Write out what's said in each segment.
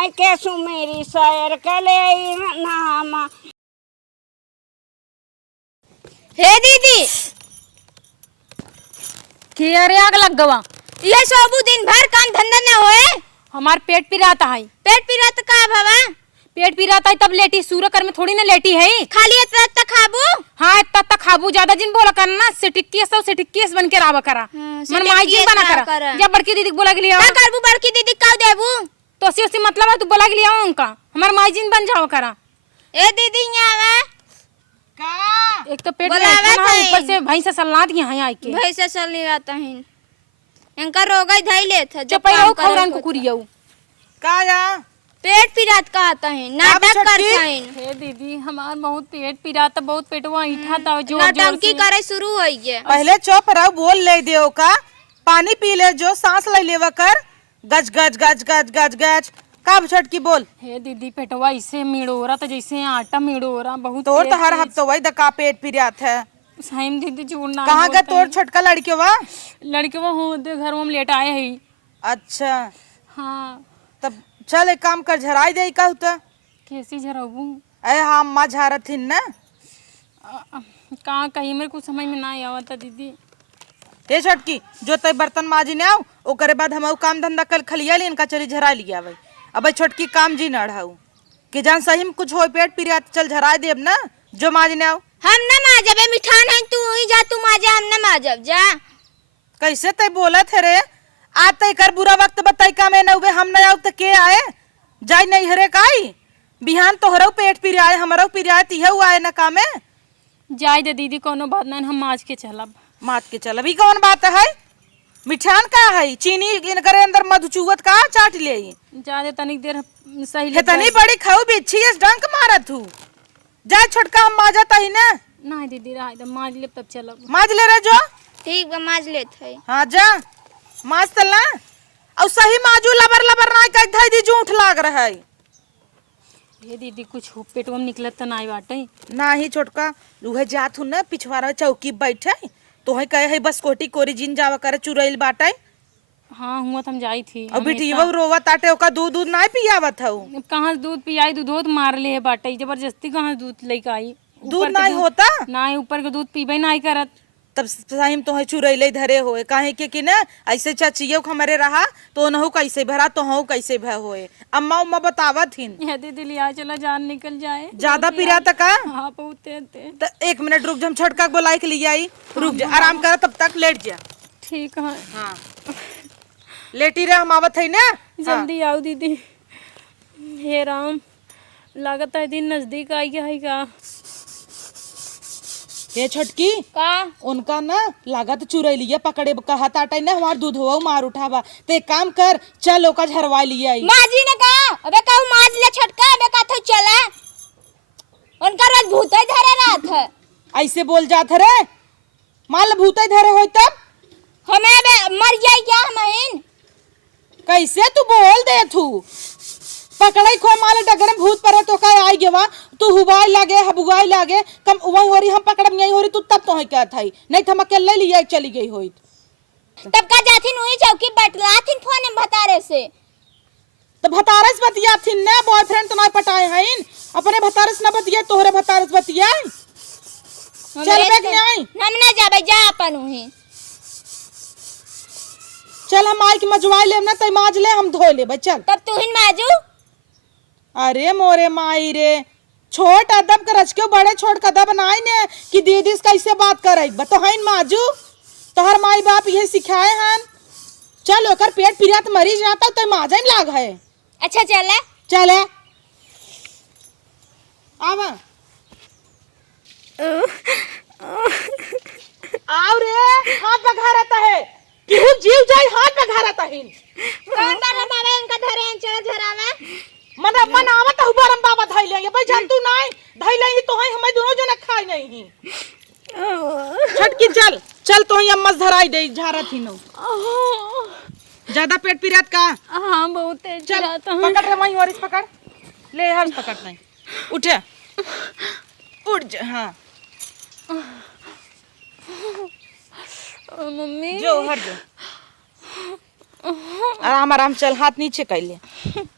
मैं कैसू मेरी शायर कले नाम। हे दीदी कि अरे आग लग गवा। ये सबू दिन भर काम धंधा न होए। हमार पेट पिराता है। पेट पिरात का बाबा? पेट पिराता है तब लेटी सूर्य कर में थोड़ी ना लेटी है। खाली इतना तक खाबू? हाँ इतना तक खाबू ज्यादा जिन बोला करना सिटिकियस तो सिटिकियस बन के रावा करा। मन माई जी बना करा। जब बड़की दीदी बोला के लिए का करबू? बड़की दीदी का देबू? तो उसी मतलब है तू बोला के लिए उनका हमार माई जी बन जाओ करा। ए दीदी यहाँ का एक तो पेट में ऊपर से भैंस से सलना दिए हैं आई के। भैंस चल नहीं आता है इनका रोगा धई ले था जब पहले खौरन को कुरियौ का या पेट पिरात का आता है नाटक करता है। हे दीदी हमार बहुत पेट पिराता बहुत पेटवा इठा था जोर जोर से नौटंकी करे शुरू होई है। पहले चुप रहो बोल ले दियो का पानी पी ले जो सांस ले लेवा कर गज गज गज गज गज गज का छटकी बोल। हे दीदी पेटवा इसे मिड़ोरा तो जैसे आटा मिड़ोरा बहुत तोर तो हर हफ्ते वही दका पेट पिरात है। सही दीदी जोड़ना कहाँ का तोर छोटका लड़के लड़के वो हो दे घर में लेट आए हैं। अच्छा हाँ तब चल एक काम कर झराई दे का होता कैसी झराबू अरे हाँ माँ झारत हिन ना कहाँ कहीं मेरे कुछ समझ में ना आवता दीदी। ये छटकी जो तय बर्तन माजी ने आओ ओकरे बाद हम काम धंधा कल खलिया ली इनका चली झरा लिया भाई। अब छोटकी काम जी न ढाऊ कि जान सही में कुछ हो पेट पिरिया चल झरा देब ना जो माजी ने आओ। हम न माजब मिठान है तू ही जा तू माजा हम न माजब जा। कैसे तय बोलत है रे आज तय कर बुरा वक्त बताई का मैं नउबे हम न आओ तो के आए जाई नहीं हरे काई बिहान तोहरो पेट पिरिया हमरो पिरिया तिहे आए न कामे जाय दे दीदी कोनो बात नहीं हम माज के चलब। मात के चल अभी कौन बात है मिठान का है चीनी इनकरे अंदर मधु चुवत का चाट ले जादे तनिक देर सही है तनी बड़ी खाऊ बिच्छी इस डंक मारत हूँ जा छोटका हम माजत ही ना नहीं दीदी रहा दे माज ले तब चलब। माज ले रे जो ठीक बा माज लेत है। हाँ जा माज तलना और सही माजू लबर लबर ना कर धई दी झूठ लाग रहा है। ये दीदी कुछ पेटवा में निकलत तो नहीं बाटे ना ही छोटका रूहे जात हूँ ना पिछवाड़ा चौकी बैठे तो है कहे है बस कोटी कोरी जिन जावा करे चुरैल बाटे। हाँ हुआ हम जाई थी और बेटी वो रोवा ताटे ओका दूध दूध नहीं पियावत हूँ। कहाँ दूध पियाई दूध मार ले है बाटे जबरदस्ती कहाँ दूध लेके आई दूध नहीं होता ना ऊपर के दूध पीबे नहीं करत तब सही में तो चुरैले धरे होए काहे के ना ऐसे चाचियो हमारे रहा तो नहु कैसे भरा तो हूँ कैसे भय होए अम्मा उम्मा बतावत हिन। ये दीदी लिया चला जान निकल जाए ज्यादा पिरा तक हाँ बहुते तो एक मिनट रुक जा हम छटका बोलाई के लिए आई रुक जा आराम कर तब तक लेट जा। ठीक है हाँ लेटी रहे हम आवत है ना जल्दी आओ दीदी। हे राम लागत है दिन नजदीक आई है का। ये छटकी का उनका ना लागत चुरैलिया पकड़े कहा ताटे ना हमार दूध हो मार उठावा तो एक काम कर चल ओका झरवा लिया आई। माजी ने कहा अबे कहू माज ले छटका अबे का तो चला उनका रोज भूत धरे रात है। ऐसे बोल जात रे माल भूत धरे हो तब हमें अबे मर जाए क्या हम कैसे तू बोल दे तू पकड़ाई खो माले डगर में भूत परे तो का आई गेवा तू हुबाई लागे हबुगाई लागे कम वही होरी हम पकड़म यही होरी तू तब तो है क्या थाई नहीं थम अकेले लिया चली गई होई तब का जाथिन हुई चौकी बैठलाथिन फोन में भतारे से तो भतारस बतिया थी ना बॉयफ्रेंड तो नहीं पटाए हैं अपने भतारस ना बतिया तोहरे भतारस बतिया चल बैठ नहीं हम ना जाबे जा अपन हुई चल हम आई के मजवाई ले ना तई माज ले हम धो ले चल तब तू हिन माजू। अरे मोरे माई रे छोट अदब कर रच के बड़े छोट कदब नाई ने कि दीदी से कैसे बात करे बतो हइन माजू तोहर माई बाप ये सिखाए हैं चल ओकर पेट पिरिया त मरी जाता तो माजन लाग है। अच्छा चले चले आवा आओ रे हाथ बघा रहता है कि जीव जाए हाथ बघा रहता है कौन बाबा बाबा इनका धरे चला झरावा मन मनावत हु बरम बाबा धइ लेंगे भाई जान तू नहीं धइ लेंगी तो है हमें दोनों जने खाई नहीं छटकी चल चल तो ही अम्मा धराई दे झारा थी नो ज्यादा पेट पिरात का। हाँ बहुत चल पकड़ रे वहीं और इस पकड़ ले हर्ष पकड़ नहीं उठे उठ जा। हाँ मम्मी जो हट जो आराम आराम चल, हाथ नीचे कर ले,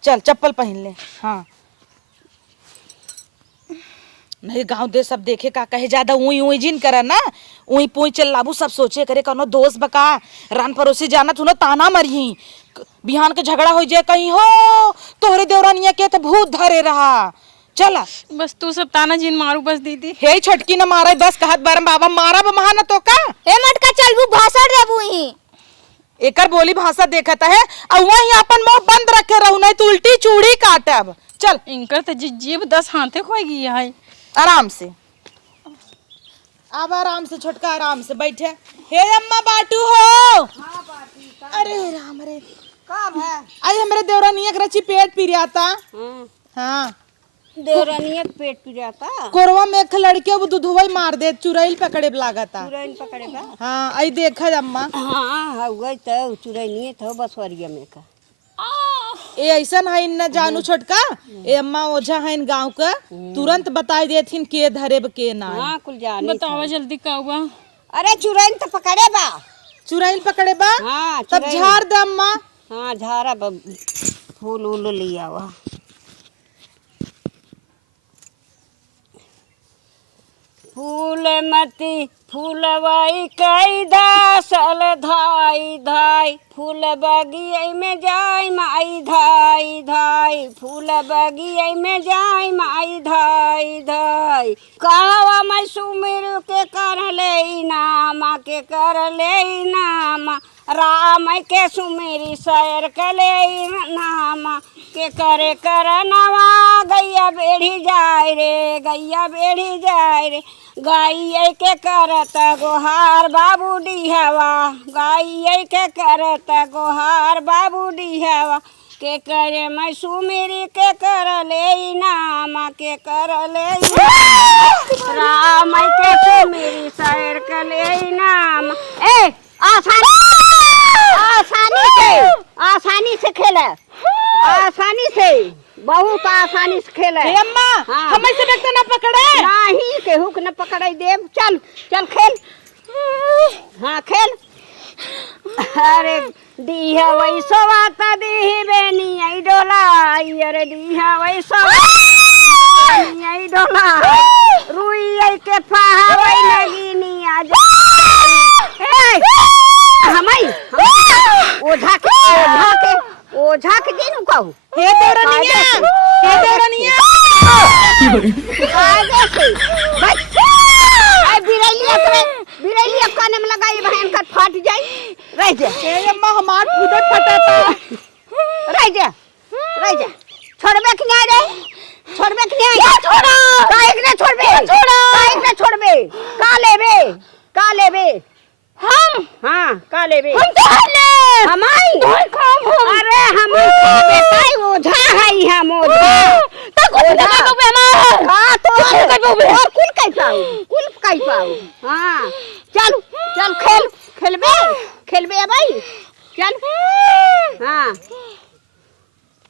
चल चप्पल पहन ले। हाँ नहीं गांव दे सब देखे का कहे ज्यादा उई उई जिन करे ना, उई पुई चल लाबू सब सोचे करे कनो दोस्त बका रान पड़ोसी जाना तू ना ताना मरही बिहान के झगड़ा हो जाए कहीं हो तोहरे देवरानिया के तो भूत धरे रहा। चला बस तू सब ताना जिन मारू बस दीदी। हे छटकी न मारे बस कहत बारम बाबा मारा बमहा न तो का ए मटका चलबू भाषण देबू ही एकर बोली भाषा देखता है और वही अपन मुंह बंद रखे रहू नहीं तो उल्टी चूड़ी काटब। चल इनकर तो जीभ 10 हाथे खोएगी है। आराम से अब आराम से छोटका आराम से बैठे। हे अम्मा बाटू हो। अरे राम रे कब है आई हमरे देवरानिया के रची पेट पिरियाता। हाँ देवरानिया पेट पी जाता कोरवा में एक लड़के वो दूधवई मार दे चुरैल पकड़े लागता। चुरैन पकड़े बा हाँ आई देखा अम्मा हाँ हुआ तो चुरैनिए तो बसवरिया में का ए ऐसा है न जानू छोटका ए अम्मा ओझा है गांव का तुरंत बताई देथिन के धरे के ना। हाँ कुल जाने बतावा जल्दी का हुआ। अरे चुरैन तो पकड़े बा चुरैल पकड़े बा हाँ तब झाड़ दे अम्मा। हाँ झारा बा फूल उल लिया हुआ फूल मती फूलवाई कई दासल धाई धाई फूल बगिया में जाय माई धाई धाई फूल बगिया में जाय माई धाई धाई कहवा मैं सुमिर के कर ले नामा के कर ले नामा राम के सुमेरी सैर कले नामा के करे कर नवा गैया बेढ़ी जाय रे गैया बेढ़ी जाय रे गाय के करत गोहार बाबू डिहवा गाय के करत गोहार बाबू डिहवा के करे मैं सुमेरी के कर ले नामा के कर ले राम के सुमेरी सैर कले नाम ए आसानी से खेले आसानी से बहुत आसानी से खेले। अम्मा हम ऐसे देखते ना पकड़े नहीं केहू के न पकड़े देव चल चल खेल हाँ खेल। अरे दीहा वैसो आता दीही बेनी आई डोला अरे दीहा वैसो आई डोला रुई आई के फाहावई लगी नी आज हमई ओझा के दिन कहू हे देवरानिया आगे से आई बिरैलिया कान में लगाई बहन का फट जाई रह जा हे अम्मा हमार फुदत फटाता रह जा छोड़बे कि नहीं रे छोड़बे कि नहीं छोड़ा काहे ने छोड़बे का लेबे हम हाँ का लेबे हम तो ले हमाई अरे हम बेटा ओझा है हम ओझा तो कुछ ना बे हमार हां तो और कुल कई पाऊ हां चल खेलबे भाई चल हां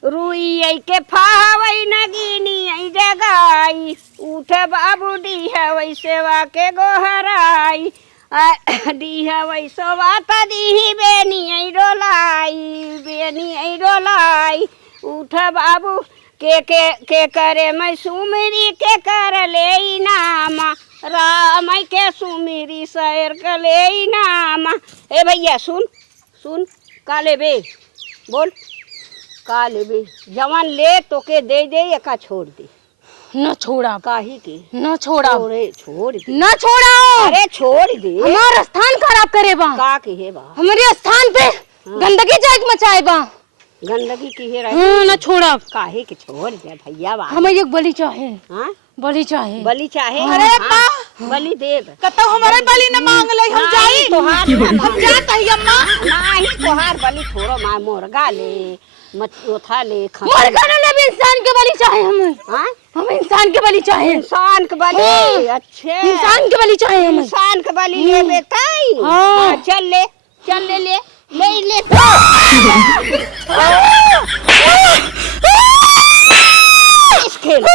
रुई आई के फावई नगीनी आई जगाई उठ बाबू डी है वैसे वा के गोहराई दीहा वैसो वाता दीही बेनी आई डोलाई उठ बाबू के करे मैं सुमिरी के कर ले नामा राम के सुमिरी सैर कर ले नामा। ए भैया सुन का लेबे बोल का लेबे जवान ले तो के दे या का छोड़ दे न छोड़ा काहे के न छोड़ा छोड़ दे न छोड़ा अरे छोड़ दे हमारा स्थान खराब करे बा का के बा हमारे स्थान पे गंदगी जाग मचाए बा गंदगी की रही न छोड़ा काहे के छोड़ दे भैया बा हमें एक बलि चाहे हां बलि चाहे अरे बलि देव कतो हमारे बलि न मांग ले हम जाई तोहार हम जात है अम्मा नहीं तोहार बलि छोड़ो मां मुर्गा ले मछोथा ले मुर्गा न ले इंसान के बलि चाहे हमें हां हम इंसान के बलि चाहे इंसान के बलि अच्छे इंसान के बलि चाहे हमें इंसान के बलि लेबे ताई हां चल ले इस खेल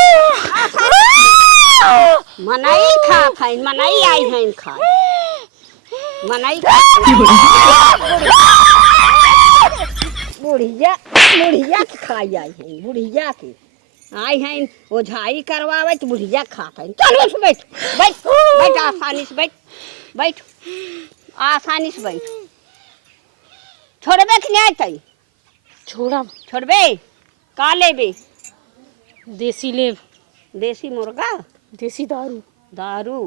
मनाई खा खाइन मनाई आई हैं खा मनाई बुढ़िया बुढ़िया के खाई आई है, बुढ़िया के आई हैं ओझाई करवावे तो बुढ़िया खाता है। चल बैठ बैठ बैठ बैठ आसानी से बैठ बैठ आसानी से बैठ। छोड़बे कि नहीं आते? छोड़ा छोड़बे का लेबे? देसी ले, देसी मुर्गा देसी दारू दारू।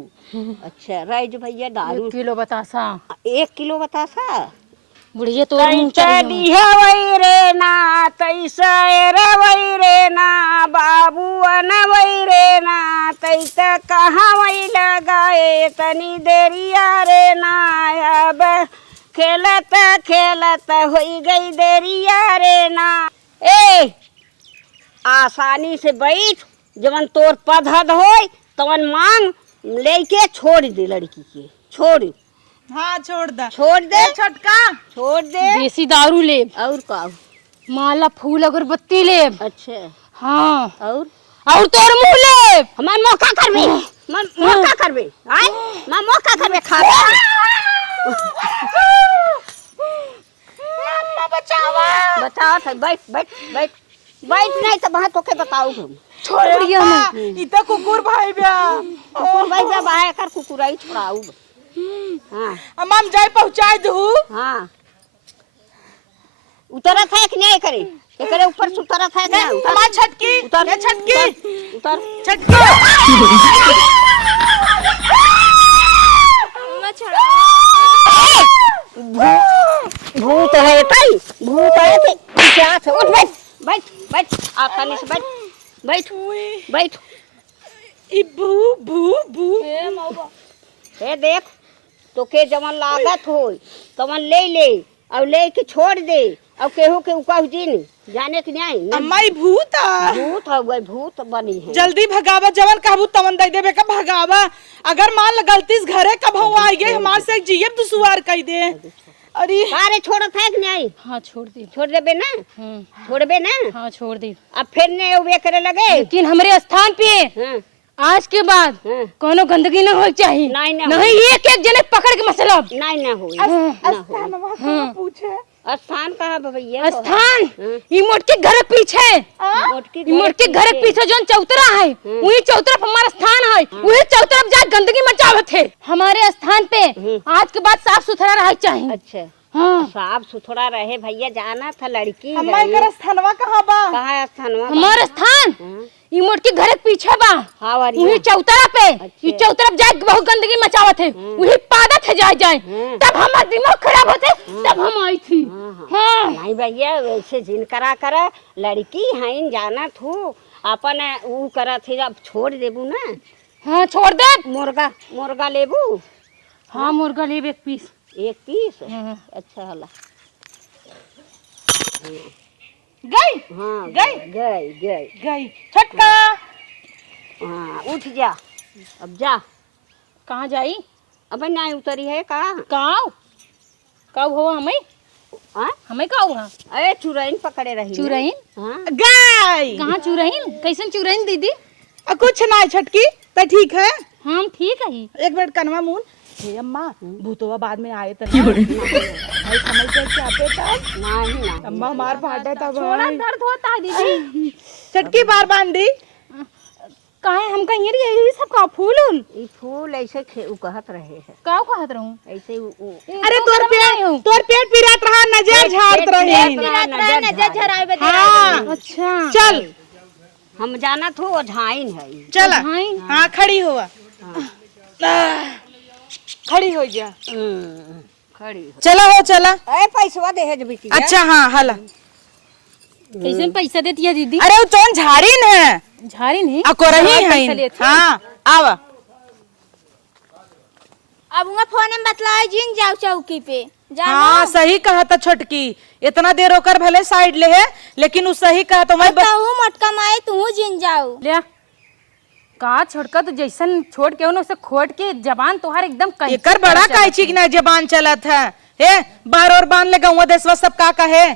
अच्छा राइज भैया दारू 1 किलो बतासा। 1 किलो बतासा। बुढ़िया तो मुंह चढ़ी हो। वही रे ना तैसा रे वही रे ना बाबू न वही रे ना तैसा कहाँ वही लगाए तनी देरिया रे ना अब खेलत खेलत होई गई देरिया रे ना। ए आसानी से बैठ, जवन तोर पधद होय तवन मांग लेके छोड़ दे लड़की के, छोड़ हाँ छोड़ दे छोटका छोड़ दे। देसी दारू ले और का? माला फूल अगरबत्ती ले। अच्छा हाँ और तोर मुंह ले। हमार मौका करबे, मौका करबे आय मां मौका करबे खा अम्मा बचावा बचाओ था। बैठ बैठ बैठ बैठ नहीं तो वहां तोके बताऊ हम। छोड़ बुढ़िया मैं इतना कुकुर भाई बा कुकुर भाई बा बाहे कर कुकुराई छोड़ाऊ। हां अम्मा हम जाए पहुंचाए दू। हां उतरत है कि नहीं करे? एकरे ऊपर से उतरत है क्या? अम्मा छटकी उतर ये छटकी उतर छटकी। अम्मा छोड़ा। भूत है कई भूत है के क्या से उठ बैठ बैठ बैठ आसानी से बैठ बैठ बैठ। ई भू भू भू हे देख तो के जवन लागत होय तवन ले ले और ले के छोड़ दे और केहू के उकाऊ जीन जाने के नहीं। अम्मा ई भूत आ भूत हो गए भूत बनी है। जल्दी भगावा, जवन कहबू तवन दे देबे का भगावा। अगर मान ल गलती से घरे कब हो आई गए हमार से जीएब दुसवार कह दे। अरे सारे छोड़त है कि नहीं? हाँ छोड़ दी। छोड़ देबे ना? छोड़बे ना? हाँ छोड़ दी। अब फिर ने वे करे लगे। लेकिन हमारे स्थान पे हाँ आज के बाद हाँ कोनो गंदगी न होनी चाहिए। नहीं एक एक जने पकड़ के मसला नहीं ना होई पूछे स्थान कहाँ भैया? स्थान ये मोटके घर के पीछे, मोटके घर के पीछे जो चौतरा है वही चौतरफ हमारा स्थान है। वही चौतरफ जा गंदगी मचावत है। हमारे स्थान पे आज के बाद साफ सुथरा रह चाहिए। अच्छा हाँ साफ सुथरा रहे भैया। जाना था लड़की अम्मा इकर स्थानवा कहाँ बा? कहाँ स्थान? हमारा स्थान ये मोटके घर के पीछे बा। वही चौतरा पे ये चौतरफ जाए बहुत गंदगी मचावत है। वही पादत है जाए जाए तब हमारा दिमाग खराब होते तब हम आई थी। हाँ नहीं भैया वैसे जिन करा करा लड़की है जाना थू अपन ऊ करा थे। अब छोड़ देबू ना? हाँ छोड़ दे। मुर्गा मुर्गा लेबू? हाँ मुर्गा लेब 1 पीस। 1 पीस? हाँ। अच्छा हला गई हाँ गई गई गई गई छटका। हाँ उठ जा अब जा। कहाँ जाई? अब नहीं उतरी है कहाँ? काऊ हो हमें हमें काऊ है? अरे चुरैन पकड़े रही। चुरैन? हाँ गई कहाँ चुरैन? कैसन चुरैन दीदी? कुछ ना छटकी तो ठीक है। हम ठीक है। एक मिनट कनवा मून। हे अम्मा भूतवा बाद में आए तो भाई समझ कर क्या आते तब नहीं अम्मा मार फाटा तब थोड़ा दर्द होता है दीदी। चटकी बार बांधी काहे हम कहीं ये सब का फूल ई फूल ऐसे कहत रहे है काऊ कहत रहूं ऐसे अरे तोर पेट पिरात रहा नजर झाड़त रही। नजर झरावे दे। हाँ अच्छा चल हम जाना थो झाइन है। चल झाइन? हाँ खड़ी हुआ खड़ी हो जा खड़ी हो। चला हो चला। ए पैसा दे है बेटी। अच्छा हाँ हला कैसे पैसा देती है दीदी? अरे वो चौन झाड़ीन है झाड़ी नहीं अको रही है। हाँ आवा अब उनका फोन में बतलाओ जिन जाओ चौकी पे जानो। हाँ सही कहा था छोटकी। इतना देर होकर भले साइड ले है लेकिन वो सही कहा तो मैं कहूँ मटका माए तू जिन जाओ। ले का छोड़का तो जैसन छोड़ के उसे खोट के जबान तोहार एकदम एकर बड़ा काची की ना जबान चलत है। हे बार और बांध ले गौवा देशवा सब का कहे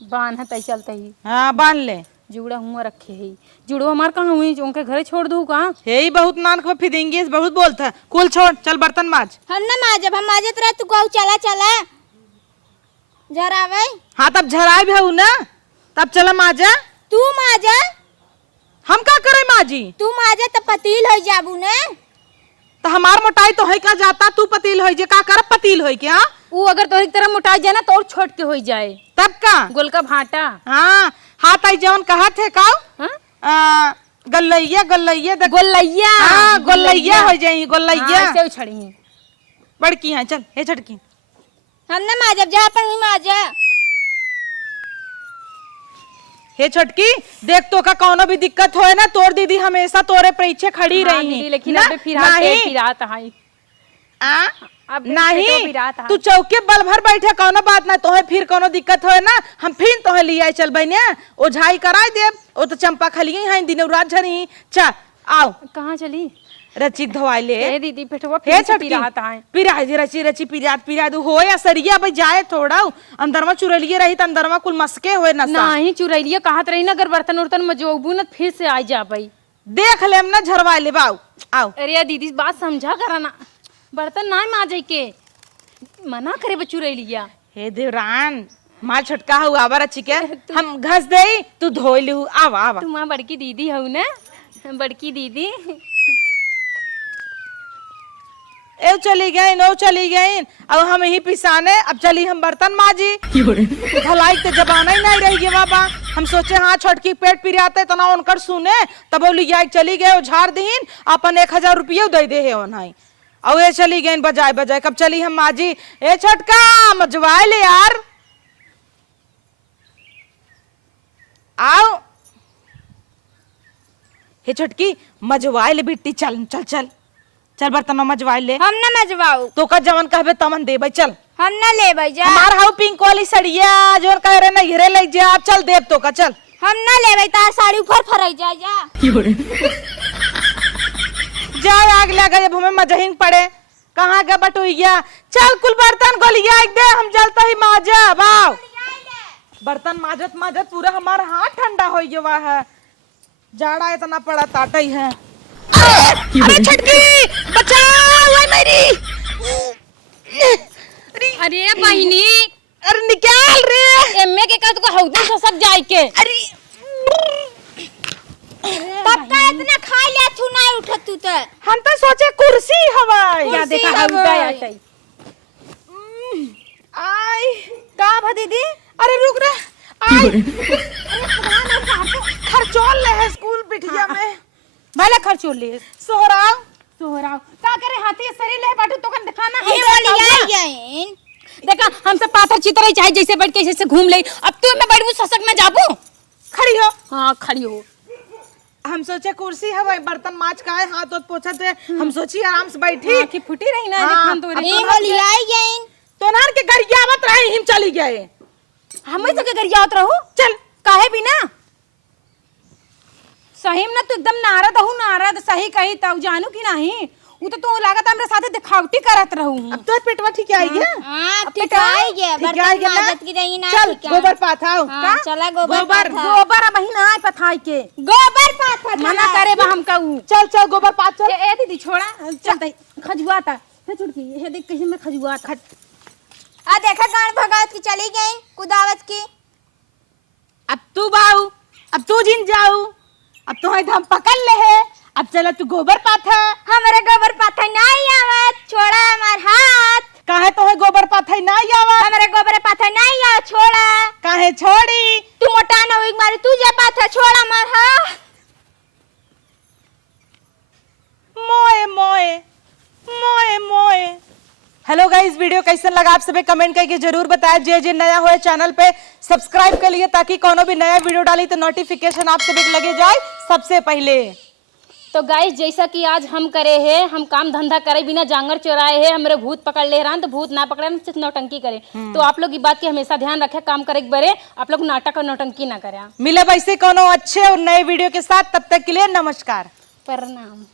बांध है तई चलते ही। हाँ बांध ले जुड़ा हुआ रखे है जुड़ो हमार कहाँ हुई उनके घरे छोड़ दू कहाँ? हे ही बहुत नान को फिदेंगे बहुत बोलता है। कुल छोड़ चल बर्तन माज। हम ना माजब हम माजत रहे तू गौ चला चला झरावे। हाँ तब झराए भी हूँ ना, तब चला माजा। तू माजा, हम का करे माजी? तू माजा तो पतील हो जाबू ने। तो हमार मोटाई तो है का जाता, तू पतील होई जे का कर पतील होई के? हाँ वो अगर तो एक तरह मोटा जाए ना तो और छोट के हो जाए, तब का गोल का भाटा। हाँ हाथ आई जवन कहा थे का हाँ? गल्लैया गल्लैया गोलैया। हाँ गोलैया हो जाई, गोलैया हाँ, ऐसे उछड़ी। बड़की है, चल हे छटकी। हम ना माजब, जा अपन ही माजा। हे छटकी देख तो का कौनो भी दिक्कत होए ना, तोर दीदी हमेशा तोरे पीछे खड़ी हाँ, रही दीदी, लेकिन ना, अबे फिर हाथ नहीं। फिर हाथ हाई। आ? अब नहीं पेटो पिरात है। तू चौके बल भर बैठे, कौनो बात ना, तोहे फिर कौनो दिक्कत होए ना, हम फिर तोहे लिया चल बने ओझाई कराई दे। ओ तो चंपा खलिए हैं दिन रात झरी। चा आओ कहाँ चली? रची धोवाई ले। ए दीदी पेटवा हे फिर से छटकी पिरात है। पिराई दे, रची रची पिरा दू हो या सरिया भाई जाए थोड़ा अंदर में चुरलिए रही त अंदर में कुल मस्के होए नसा। नहीं चुरैलिया कहत रही ना, अगर बर्तन उर्तन मजोबू ना फिर से आ जा भाई। देख लेम ना झरवा ले बाऊ। आओ अरे यार दीदी बात समझा करा ना, बर्तन ना माजे के मना करे बच्चू रैलिया। हे देवरान माँ छटका हुआ आवा रची के हम घस दे, तू धो लू। आवा आवा तुम वहाँ बड़की दीदी हो ना, बड़की दीदी। ए चली गई नो चली गई, अब हम यही पिसाने। अब चली हम बर्तन माजी, भलाई तो जबाना ही नहीं रही बाबा। हम सोचे हाँ छटकी पेट पिराते तना उनकर सुने, तब बोली चली गए झाड़ दीन अपन 1000 रुपये दे दे है ओनाई। और ये चली गई बजाय बजाय। कब चली हम माजी? ए छटका मजवाए ले यार, आओ। हे छटकी मजवाए ले बिट्टी, चल चल चल चल बर्तन मजवाए ले। हम ना मजवाऊ, तो का जवन कहबे तमन देबे चल। हम ना ले जा। हमार हाउ पिंक वाली सड़िया जोन कह रहे ना हिरे ले जा, चल देव तो का चल। हम ना ले तार साड़ी ऊपर फराई जा। जाए आग लगा जब हमें मजहिन पड़े, कहाँ गए बटुइया। चल कुल बर्तन गोलिया दे, हम जलता ही माजा बाव। बर्तन माजत माजत पूरा हमारा हाथ ठंडा हो गया है, जाड़ा इतना पड़ा ताटा ही है। अरे छटकी बचाओ ओए मेरी। अरे बहिनी, अरे निकाल रे। एम्मे के का तो हौदे ससक जाए के। अरे तब का इतना खा लिया तू नहीं उठत तू तो। हम तो सोचे कुर्सी हवाई। क्या देखा हवे। हौदा आते। आई का भा दीदी? अरे रुक रे। आई खर्चोल ले है स्कूल बिटिया में। भले खर्चो ले सोहराव सोहराव का करे हाथी सरी ले बाटू तो कन दिखाना ये वाली आई गईन। देखा हमसे पाथर चितर चाहे जैसे बैठ के जैसे घूम ले। अब तू मैं बैठू ससक में जाबू। खड़ी हो। हाँ खड़ी हो। हम सोचे कुर्सी हवाई बर्तन माज का है, हाथ हाथ पोछा थे। हम सोची आराम से बैठी की फुटी रही ना। हाँ, देखा तो अब ये वाली आई गईन। तो नार के घर आवत रहे, हिम चली गए। हमें तो के घर जात रहू। चल काहे बिना सही में ना तू एकदम नारद हूँ, नारद सही कही तब जानू की नहीं। वो तो तू लागत हमरे साथे दिखावटी करत रहू। अब तो पेटवा ठीक आई गया। हां ठीक आई गया, ठीक आई बर्तन गया ना? माजत की रही ना। चल ठीक है। गोबर पाथाओ। हाँ, चला गोबर गोबर पाथा। गोबर महीना आए पथाई के गोबर पाथा मना करे बा हमका ऊ। चल चल गोबर पाथ चल। ए दीदी छोड़ा चल खजुआ था हे छुटकी हे देख कहीं में खजुआ था। आ देखा गान भगावत की चली गई कुदावत की। अब तू बाऊ, अब तू जिन जाऊ, अब तो हम पकड़ ले है। अब चला तू गोबर पाथा। हमारे गोबर पाथा नहीं आवत, छोड़ा हमार हाथ। काहे तो है गोबर पाथा ना आवा? हमारे गोबर पाथा नहीं आवत, छोड़ा। काहे छोड़ी? तू मोटा ना होई मारे, तू जे पाथा छोड़ा हमार हाथ। मोए मोए मोए मोए। हेलो गाइस, वीडियो कैसन लगा आप सभी कमेंट करके जरूर बताएं। जे नया हो चैनल पे सब्सक्राइब कर लिए ताकि कोनो भी नया वीडियो डाली तो नोटिफिकेशन आप सभी को लगे जाए सबसे पहले। तो गाइस जैसा कि आज हम करे हैं, हम काम धंधा करे बिना जांगर चोराए हैं, हमारे भूत पकड़ ले रहा तो भूत ना पकड़े सिर्फ नौटंकी करे। तो आप लोग की बात की हमेशा ध्यान रखें, काम करे बरे आप लोग नाटक और नौटंकी ना करें। मिले वैसे कोनो अच्छे और नए वीडियो के साथ, तब तक के लिए नमस्कार प्रणाम।